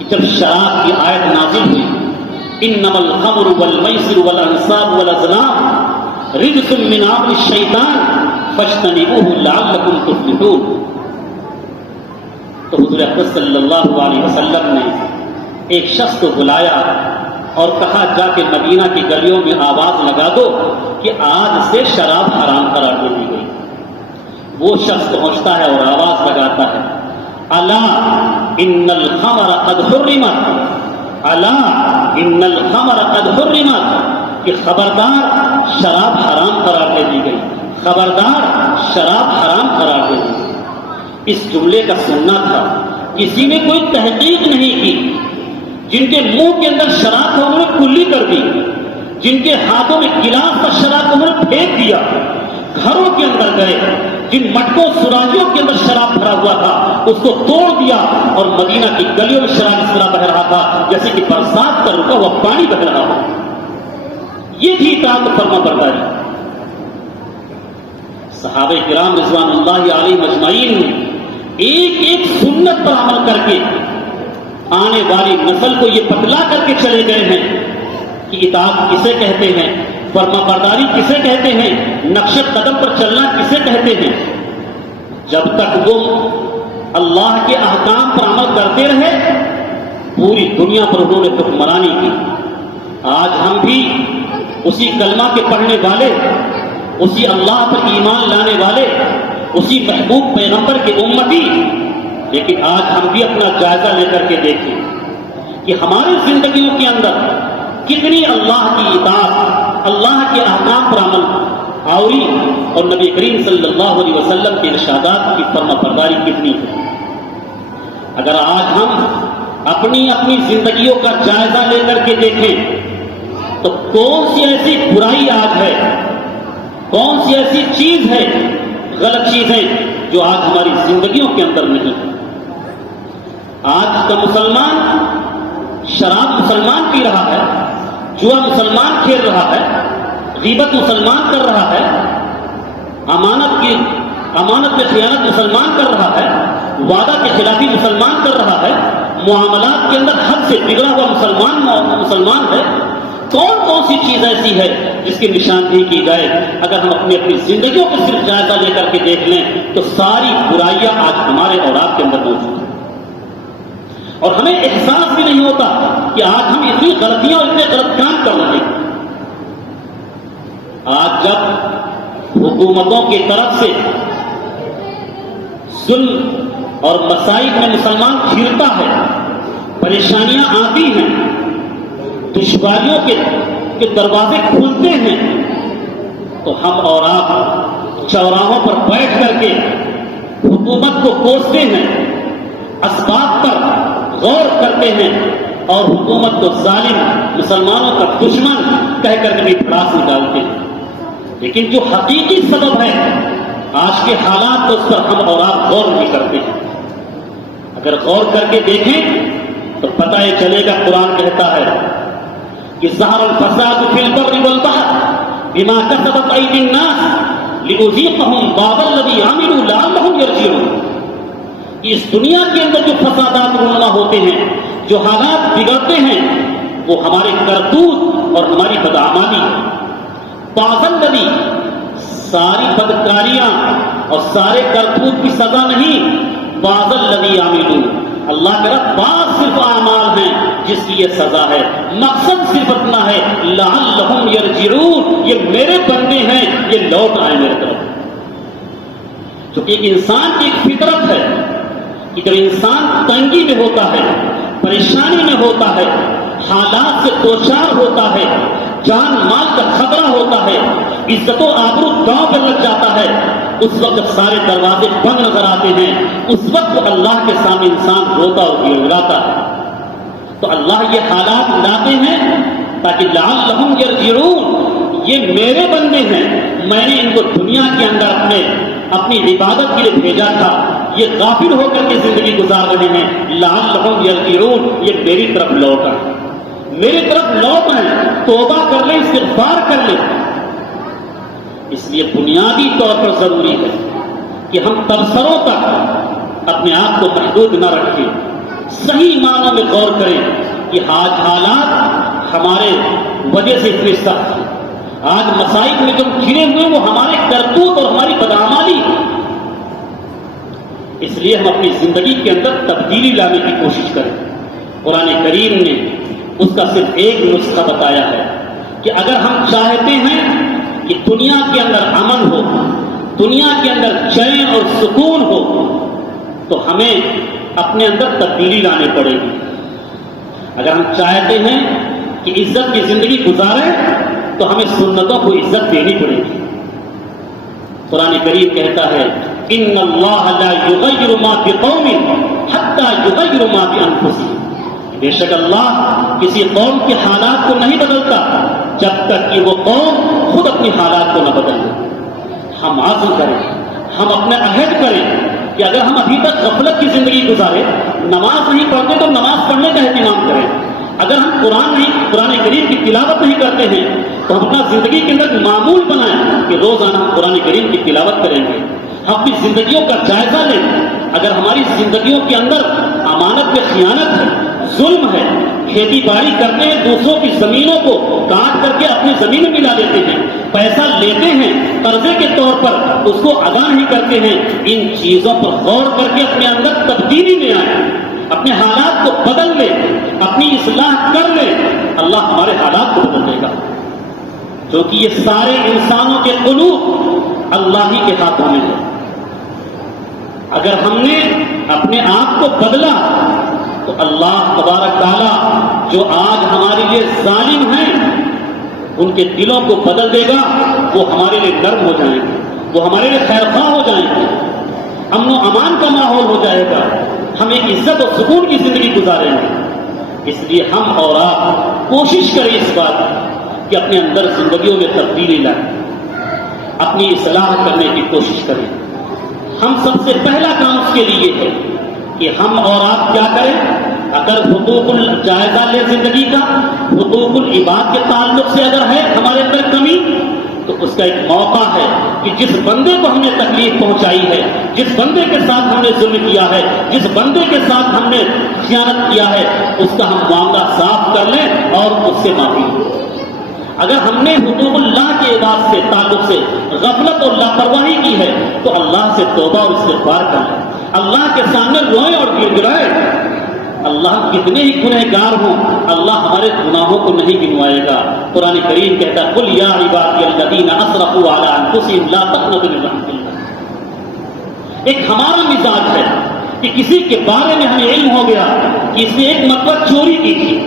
کہ جب شراب کی آیت نازل ہوئی انما الخمر والمیسر والانصاب والازلام رجس من عمل الشیطان فاجتنبوه لعلکم تفلحون، تو حضور اکرم صلی اللہ علیہ وسلم نے ایک شخص کو بلایا اور کہا جا کے مدینہ کی گلیوں میں آواز لگا دو کہ آج سے شراب حرام قرار دے دی گئی۔ وہ شخص پہنچتا ہے اور آواز لگاتا ہے الا ان الخمر قد حرمت، الا ان الخمر قد حرمت، کہ خبردار شراب حرام قرار دے دی گئی، خبردار شراب حرام قرار دے دی گئی۔ اس جملے کا سننا تھا، کسی نے کوئی تحقیق نہیں کی۔ جن کے منہ کے اندر شراب تھا انہوں نے کلی کر دی، جن کے ہاتھوں میں گلاس کا شراب انہوں نے پھینک دیا، گھروں کے اندر گئے، جن مٹکوں سراجیوں کے اندر شراب بھرا ہوا تھا اس کو توڑ دیا، اور مدینہ کی گلیوں میں شراب اس طرح بہ رہا تھا جیسے کہ برسات کا رکا ہوا پانی بہ رہا ہو۔ یہ تھی اطاعت و فرما برداری۔ صحابہ کرام رضوان اللہ علیہ مجمعین نے ایک ایک سنت پر عمل کر کے آنے والی نسل کو یہ بتلا کر کے چلے گئے ہیں کہ اطاعت کسے کہتے ہیں، فرما برداری کسے کہتے ہیں، نقش قدم پر چلنا کسے کہتے ہیں۔ جب تک وہ اللہ کے احکام پر عمل کرتے رہے پوری دنیا پر انہوں نے حکمرانی کی۔ آج ہم بھی اسی کلمہ کے پڑھنے والے، اسی اللہ پر ایمان لانے والے، اسی محبوب پیغمبر کے امتی، لیکن آج ہم بھی اپنا جائزہ لے کر کے دیکھیں کہ ہماری زندگیوں کے اندر کتنی اللہ کی اطاعت، اللہ کے احکام پر عمل آوری اور نبی کریم صلی اللہ علیہ وسلم کے ارشادات کی فرما برداری کتنی ہے۔ اگر آج ہم اپنی زندگیوں کا جائزہ لے کر کے دیکھیں تو کون سی ایسی برائی آج ہے، کون سی ایسی چیز ہے، غلط چیزیں جو آج ہماری زندگیوں کے اندر نہیں ہے۔ آج کا مسلمان شراب مسلمان پی رہا ہے، جوا مسلمان کھیل رہا ہے، غیبت مسلمان کر رہا ہے، امانت میں خیانت مسلمان کر رہا ہے، وعدہ کے خلافی مسلمان کر رہا ہے، معاملات کے اندر حد سے بگڑا ہوا مسلمان ہے۔ کون کون سی چیز ایسی ہے جس کی نشاندہی کی جائے؟ اگر ہم اپنی زندگیوں کو صرف جائزہ لے کر کے دیکھ لیں تو ساری برائیاں آج ہمارے اور آپ کے اندر موجود ہیں، اور ہمیں احساس بھی نہیں ہوتا کہ آج ہم اتنی غلطیاں اور اتنے غلط کام کر رہے ہیں۔ آج جب حکومتوں کی طرف سے ظلم اور مصائب میں مسلمان گھرتا ہے، پریشانیاں آتی ہیں، دشواریوں کے دروازے کھلتے ہیں، تو ہم اور آپ چوراہوں پر بیٹھ کر کے حکومت کو کوستے ہیں، اسباب پر غور کرتے ہیں اور حکومت کو ظالم، مسلمانوں کا دشمن کہہ کر کے بھی پھڑاس نکالتے ہیں۔ لیکن جو حقیقی سبب ہے آج کے حالات تو اس پر ہم اور آپ غور نہیں کرتے ہیں۔ اگر غور کر کے دیکھیں تو پتہ یہ چلے گا، قرآن کہتا ہے کہ ظہر الفساد فی البر والبحر بما کسبت ایدی الناس لیذیقہم بعض الذی عملوا لعلہم یرجعون۔ اس دنیا کے اندر جو فسادات رونما ہوتے ہیں، جو حالات بگڑتے ہیں، وہ ہمارے کرتوت اور ہماری بدعمالی ہے۔ بعض الذی، ساری بدکاریاں اور سارے کرتوت کی سزا نہیں، بعض الذی عملوا، اللہ کا رب بعض صرف اعمال ہیں جس کی یہ سزا ہے۔ مقصد صرف اتنا ہے لعلہم یرجعون، یہ میرے بندے ہیں، یہ لوٹ آئے میرے طرف۔ چونکہ ایک انسان کی ایک فطرت ہے کہ جب انسان تنگی میں ہوتا ہے، پریشانی میں ہوتا ہے، حالات سے دوچار ہوتا ہے، جان مال کا خطرہ ہوتا ہے، عزت و آبرو داؤں پر لگ جاتا ہے، اس وقت جب سارے دروازے بند نظر آتے ہیں، اس وقت اللہ کے سامنے انسان روتا اور گڑگڑاتا ہے۔ تو اللہ یہ حالات لاتے ہیں تاکہ لعلہم یرجعون، یہ میرے بندے ہیں، میں نے ان کو دنیا کے اندر اپنی عبادت کے لیے بھیجا تھا، یہ غافل ہو کر کے زندگی گزار رہے ہیں، لعلہم یرجعون، یہ میری طرف لوٹ آئیں، میری طرف لوٹ آئیں، توبہ کر لیں، استغفار کر لیں۔ اس لیے بنیادی طور پر ضروری ہے کہ ہم تبصروں تک اپنے آپ کو محدود نہ رکھیں، صحیح معنوں میں غور کریں کہ آج حالات ہمارے وجہ سے اتنے سخت ہیں. آج مسائل میں جو گھرے ہوئے وہ ہمارے کرتوت اور ہماری بدعمالی ہے. اس لیے ہم اپنی زندگی کے اندر تبدیلی لانے کی کوشش کریں. قرآن کریم نے اس کا صرف ایک نسخہ بتایا ہے کہ اگر ہم چاہتے ہیں کہ دنیا کے اندر امن ہو، دنیا کے اندر چین اور سکون ہو، تو ہمیں اپنے اندر تبدیلی لانی پڑے گی. اگر ہم چاہتے ہیں کہ عزت کی زندگی گزاریں تو ہمیں سنتوں کو عزت دینی پڑے گی. قرآن کریم کہتا ہے ان اللہ لا یغیر ما بقوم حتی یغیر ما بانفسہم. بے شک اللہ کسی قوم کے حالات کو نہیں بدلتا جب تک کہ وہ قوم خود اپنی حالات کو نہ بدل لے. ہم عزم کریں، ہم اپنے عہد کریں کہ اگر ہم ابھی تک غفلت کی زندگی گزارے، نماز نہیں پڑھتے تو نماز پڑھنے کا اہتمام کریں. اگر ہم قرآن کریم کی تلاوت نہیں کرتے ہیں تو ہم اپنا زندگی کے اندر معمول بنائیں کہ روزانہ ہم قرآن کریم کی تلاوت کریں گے. ہم اپنی زندگیوں کا جائزہ لیں. اگر ہماری زندگیوں کے اندر امانت میں خیانت ہے، ظلم ہے، کھیتی باڑی کرتے ہیں دوسروں کی زمینوں کو کاٹ کر کے اپنی زمین میں ملا لیتے ہیں، پیسہ لیتے ہیں قرضے کے طور پر اس کو ادا نہیں کرتے ہیں، ان چیزوں پر غور کر کے اپنے اندر تبدیلی لے آئیں، اپنے حالات کو بدل لیں، اپنی اصلاح کر لیں. اللہ ہمارے حالات کو بدل دے گا، کیونکہ یہ سارے انسانوں کے قلوب اللہ ہی کے ہاتھوں میں ہے. اگر ہم نے اپنے آپ کو بدلا تو اللہ تبارک تعالیٰ جو آج ہمارے لیے ظالم ہیں ان کے دلوں کو بدل دے گا. وہ ہمارے لیے نرم ہو جائیں گے، وہ ہمارے لیے خیرخواہ ہو جائیں گے، امن و امان کا ماحول ہو جائے گا، ہم ایک عزت اور سکون کی زندگی گزاریں گے. اس لیے ہم اور آپ کوشش کریں اس بات کہ اپنے اندر زندگیوں میں تبدیلی لائیں، اپنی اصلاح کرنے کی کوشش کریں. ہم سب سے پہلا کام اس کے لیے ہے کہ ہم اور آپ کیا کریں. اگر حقوق الجائزہ لے زندگی کا، حقوق العباد کے تعلق سے اگر ہے ہمارے اندر کمی، تو اس کا ایک موقع ہے کہ جس بندے کو ہم نے تکلیف پہنچائی ہے، جس بندے کے ساتھ ہم نے ظلم کیا ہے، جس بندے کے ساتھ ہم نے خیانت کیا ہے، اس کا ہم معاملہ صاف کر لیں اور اس سے معافی لیں. اگر ہم نے حقوق اللہ کے عباد سے تعلق سے غفلت اور لاپرواہی کی ہے تو اللہ سے توبہ اور استغفار کر لیں، اللہ کے سامنے روئیں اور گر گرائیں. اللہ کتنے ہی گنہگار ہوں، اللہ ہمارے گناہوں کو نہیں گنوائے گا. قرآن کریم کہتا ہے قل یا عبادی الذین اسرفوا علی انفسہم لا تقنطوا من رحمۃ اللہ. ایک ہمارا مزاج ہے کہ کسی کے بارے میں ہمیں علم ہو گیا کہ اس نے ایک مرتبہ چوری کی تھی،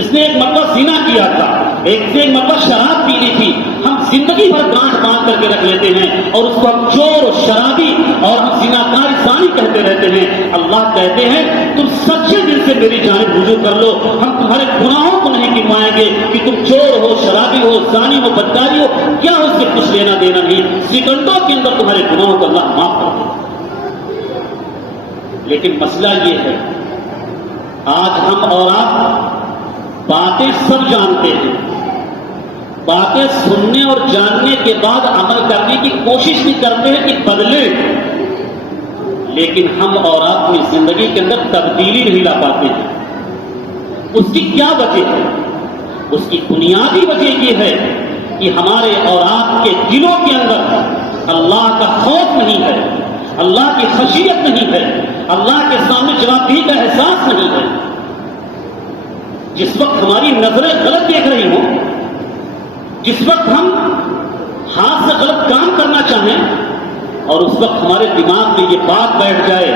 اس نے ایک مرتبہ زنا کیا تھا، ایک مرتبہ شراب پی لی تھی، ہم زندگی بھر گانٹھ باندھ کر کے رکھ لیتے ہیں اور اس کو ہم چور اور شرابی اور ہم زناکار ثانی کہتے رہتے ہیں. اللہ کہتے ہیں تم سچے دل سے میری جانب رجوع کر لو، ہم تمہارے گناہوں کو نہیں گنوائیں گے کہ تم چور ہو، شرابی ہو، ثانی ہو، بدکاری ہو، کیا اس سے کچھ لینا دینا نہیں. سیکنڈوں کے اندر تمہارے گناہوں کو اللہ معاف کر دے. لیکن مسئلہ یہ ہے آج ہم اور آپ باتیں سب جانتے ہیں، باتیں سننے اور جاننے کے بعد عمل کرنے کی کوشش بھی کرتے ہیں کہ بدلیں، لیکن ہم اور آپ اپنی زندگی کے اندر تبدیلی نہیں لا پاتے ہیں. اس کی کیا وجہ ہے؟ اس کی بنیادی وجہ یہ ہے کہ ہمارے اور آپ کے دلوں کے اندر اللہ کا خوف نہیں ہے، اللہ کی خشیت نہیں ہے، اللہ کے سامنے جوابدہی کا احساس نہیں ہے. جس وقت ہماری نظریں غلط دیکھ رہی ہوں، جس وقت ہم ہاتھ سے غلط کام کرنا چاہیں اور اس وقت ہمارے دماغ میں یہ بات بیٹھ جائے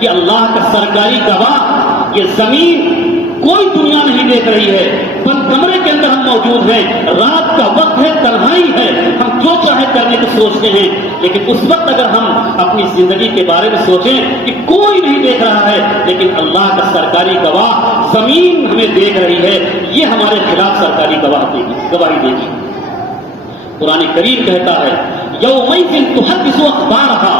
کہ اللہ کا سرکاری گواہ یہ زمین کوئی دنیا نہیں دیکھ رہی ہے، بند کمرے کے اندر ہم موجود ہیں، رات کا وقت ہے، تنہائی ہے، ہم جو چاہے کرنے کو سوچتے ہیں. لیکن اس وقت اگر ہم اپنی زندگی کے بارے میں سوچیں کہ کوئی نہیں دیکھ رہا ہے لیکن اللہ کا سرکاری گواہ زمین ہمیں دیکھ رہی ہے، یہ ہمارے خلاف سرکاری گواہی دے گی. قرآن کریم کہتا ہے یومئذ تحدث اخبارہا،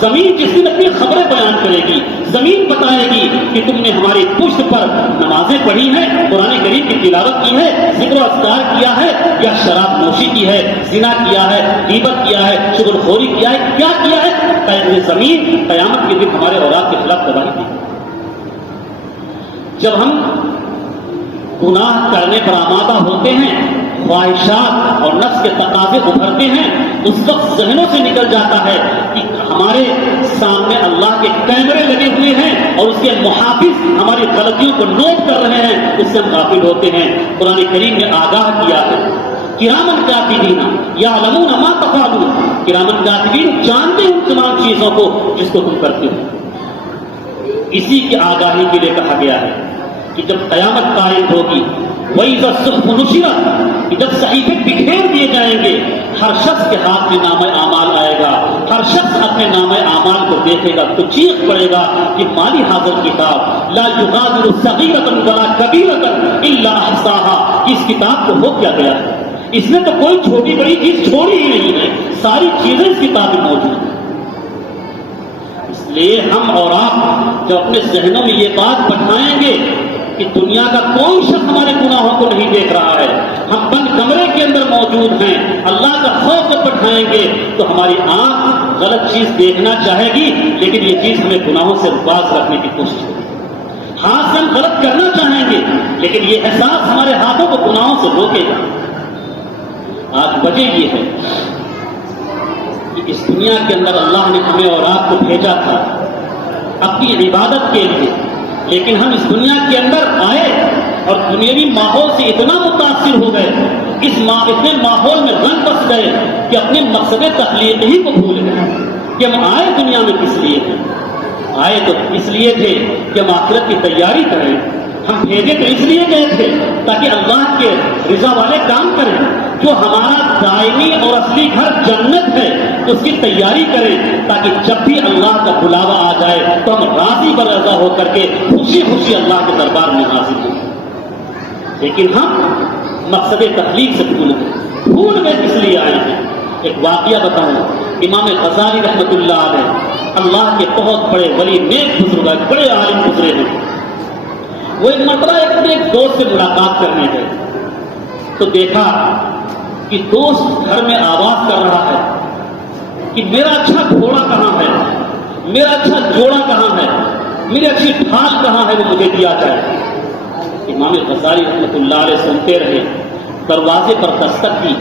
زمین جس دن اپنی خبریں بیان کرے گی، زمین بتائے گی کہ تم نے ہماری پشت پر نمازیں پڑھی ہیں، قرآن کریم کی تلاوت کی ہے، ذکر و اذکار کیا ہے، یا شراب نوشی کی ہے، زنا کیا ہے، غیبت کیا ہے، چغل خوری کیا ہے، کیا کیا ہے. زمین قیامت کے دن ہمارے اور آپ کے خلاف گواہی دے گی. جب ہم گناہ کرنے پر آمادہ ہوتے ہیں، خواہشات اور نفس کے تقاضے ابھرتے ہیں، اس وقت ذہنوں سے نکل جاتا ہے کہ ہمارے سامنے اللہ کے کیمرے لگے ہوئے ہیں اور اس کے محافظ ہماری غلطیوں کو نوٹ کر رہے ہیں، اس سے ہم غافل ہوتے ہیں۔ قرآن کریم نے آگاہ کیا ہے، کرامن کاتبین یعلمون ما تفعلون، کرامن کاتبین جانتے ہیں ان تمام چیزوں کو جس کو تم کرتے ہو۔ اسی کی آگاہی کے لیے کہا گیا ہے کہ جب قیامت قائم ہوگی، وَإِذَا الصُّحُفُ نُشِرَتْ، کہ جب صحیفے بکھیر دیے جائیں گے، ہر شخص کے ہاتھ میں نامہ اعمال آئے گا، ہر شخص اپنے نامہ اعمال کو دیکھے گا تو چیخ پڑے گا کہ مالی حاضر کتاب لا یغادر صغیرۃ ولا کبیرۃ الا احصاها، اس کتاب کو ہو کیا گیا ہے، اس نے تو کوئی چھوٹی بڑی چیز چھوڑی ہی نہیں ہے، ساری چیزیں اس کتاب میں موجود ہیں۔ اس لیے ہم اور آپ جب اپنے ذہنوں میں یہ بات بٹھائیں گے کہ دنیا کا کوئی شخص ہمارے گناہوں کو نہیں دیکھ رہا ہے، ہم بند کمرے کے اندر موجود ہیں، اللہ کا خوف جب بٹھائیں گے تو ہماری آنکھ غلط چیز دیکھنا چاہے گی، لیکن یہ چیز ہمیں گناہوں سے باز رکھنے کی کوشش ہوگی۔ ہاتھ سے ہم غلط کرنا چاہیں گے، لیکن یہ احساس ہمارے ہاتھوں کو گناہوں سے روکے گا۔ آج وجہ یہ ہے کہ اس دنیا کے اندر اللہ نے ہمیں اور آپ کو بھیجا تھا اپنی عبادت کے لیے، لیکن ہم اس دنیا کے اندر آئے اور دنیاوی ماحول سے اتنا متاثر ہو گئے، اتنے ماحول میں رنگ بس گئے کہ اپنے مقصد تخلیقی کو بھول گئے کہ ہم آئے دنیا میں کس لیے تھے۔ آئے تو اس لیے تھے کہ ہم آخرت کی تیاری کریں، ہم بھیجے تو اس لیے گئے تھے تاکہ اللہ کے رضا والے کام کریں، جو ہمارا دائمی اور اصلی گھر جنت ہے اس کی تیاری کریں، تاکہ جب بھی اللہ کا بلاوا آ جائے تو ہم راضی برضا ہو کر کے خوشی خوشی اللہ کے دربار میں حاضر ہوں۔ لیکن ہم مقصد تخلیق سے بھول گئے کس لیے آئے ہیں۔ ایک واقعہ بتاؤں، امام غزالی رحمۃ اللہ علیہ اللہ کے بہت بڑے ولی نیک بزرگ ہیں، بڑے عالم گزرے ہیں۔ وہ ایک مرتبہ اپنے ایک دوست سے ملاقات کرنے گئے تو دیکھا کہ دوست گھر میں آواز کر رہا ہے کہ میرا اچھا گھوڑا کہاں ہے، میرا اچھا جوڑا کہاں ہے، میری اچھی ڈھال کہاں ہے، وہ مجھے دیا جائے۔ امام غزالی رحمۃ اللہ علیہ سنتے رہے، دروازے پر دستک کی،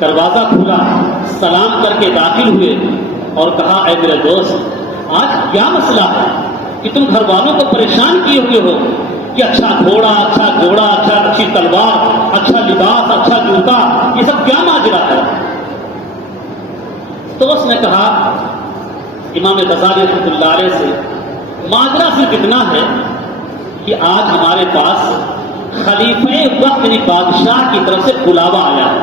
دروازہ کھلا، سلام کر کے داخل ہوئے اور کہا اے میرے دوست، آج کیا مسئلہ ہے کہ تم گھر والوں کو پریشان کیے ہوئے ہو کہ اچھا گھوڑا، اچھا گھوڑا، اچھی تلوار، اچھا لباس، اچھا جوتا، یہ سب کیا ماجرا ہے؟ تو اس نے کہا امام غزالی رحمۃ اللہ علیہ سے، ماجرا صرف اتنا ہے کہ آج ہمارے پاس خلیفہ وقت یعنی بادشاہ کی طرف سے بلاوا آیا ہے،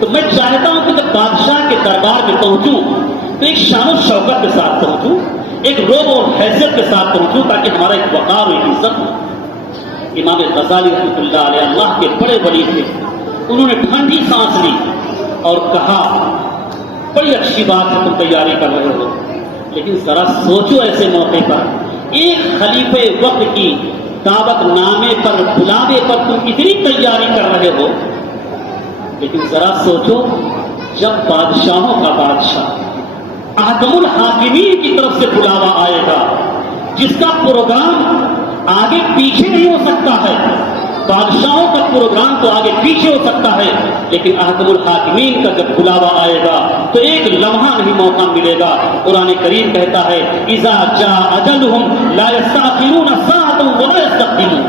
تو میں چاہتا ہوں کہ جب بادشاہ کے دربار میں پہنچوں تو ایک شان و شوکت کے ساتھ پہنچوں، ایک روب اور حیثیت کے ساتھ پہنچوں، تاکہ ہمارا ایک وقار و ایک عزت ہو۔ امام غزالی رحمۃ اللہ علیہ اللہ کے بڑے ولی تھے، انہوں نے ٹھنڈی سانس لی اور کہا بڑی اچھی بات ہے تم تیاری کر رہے ہو، لیکن ذرا سوچو ایسے موقع پر ایک خلیفہ وقت کی دعوت نامے پر، بلاوے پر تم اتنی تیاری کر رہے ہو، لیکن ذرا سوچو جب بادشاہوں کا بادشاہ احکم الحاکمین کی طرف سے بلاوا آئے گا، جس کا پروگرام آگے پیچھے نہیں ہو سکتا ہے، بادشاہوں کا پروگرام تو آگے پیچھے ہو سکتا ہے، لیکن احکم الحاکمین کا جب بلاوا آئے گا تو ایک لمحہ نہیں موقع ملے گا۔ قرآن کریم کہتا ہے اذا جاء اجلهم لا يستأخرون ساعة ولا يستقدمون،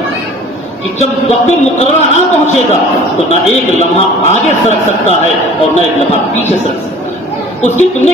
کہ جب وقت مقررہ نہ پہنچے گا تو نہ ایک لمحہ آگے سرک سکتا ہے اور نہ ایک لمحہ پیچھے سرک سکتا ہے۔ اس کی تم نے